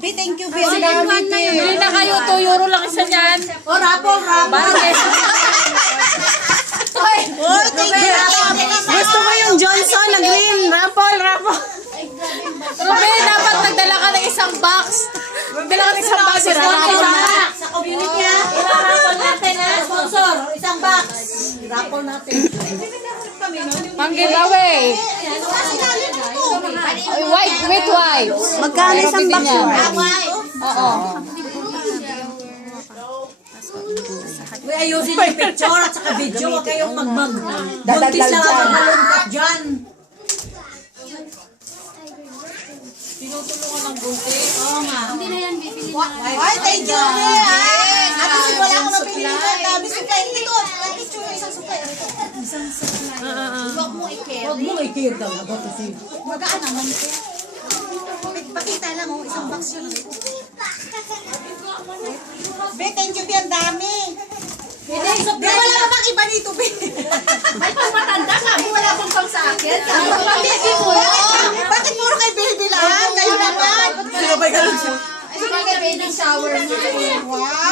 Be, thank you, Be. Ang dami, Be. Bili na kayo, 2 euro lang isa niyan. Oh, rapol. Bakit? Oh, thank you. Gusto ko yung Johnson na green. Rapol. Ruben, dapat nagdala ka ng isang box. Magdala ka ng isang box. Sa community niya. Rapol natin, ha? Sponsor, isang box. Rapol natin. Pang giveaway. White with wipes. Magkano isang box yun? Oo. Uy, ayusin yung picture at saka video. Huwag kayong buntis lang ang malungkot dyan. Tinutulungan ng buntis. Oo nga. Hindi na yan, bibili na. Ay, thank you, Be. Ate, wala akong mapili na. Dami supply. Ito, picture yung isang supply. Huwag mo i-carry. Huwag mo i-care daw. Magaan naman ito. Pakita lang, oh, isang box yun. Be, thank you, Be. Ang dami. Be, wala pa bang iba dito, Be? Ay, pang matanda ka. Wala pang pang sa akin. Bakit puro kay baby lang? Kayo naman. Ay, baby shower na. Wow.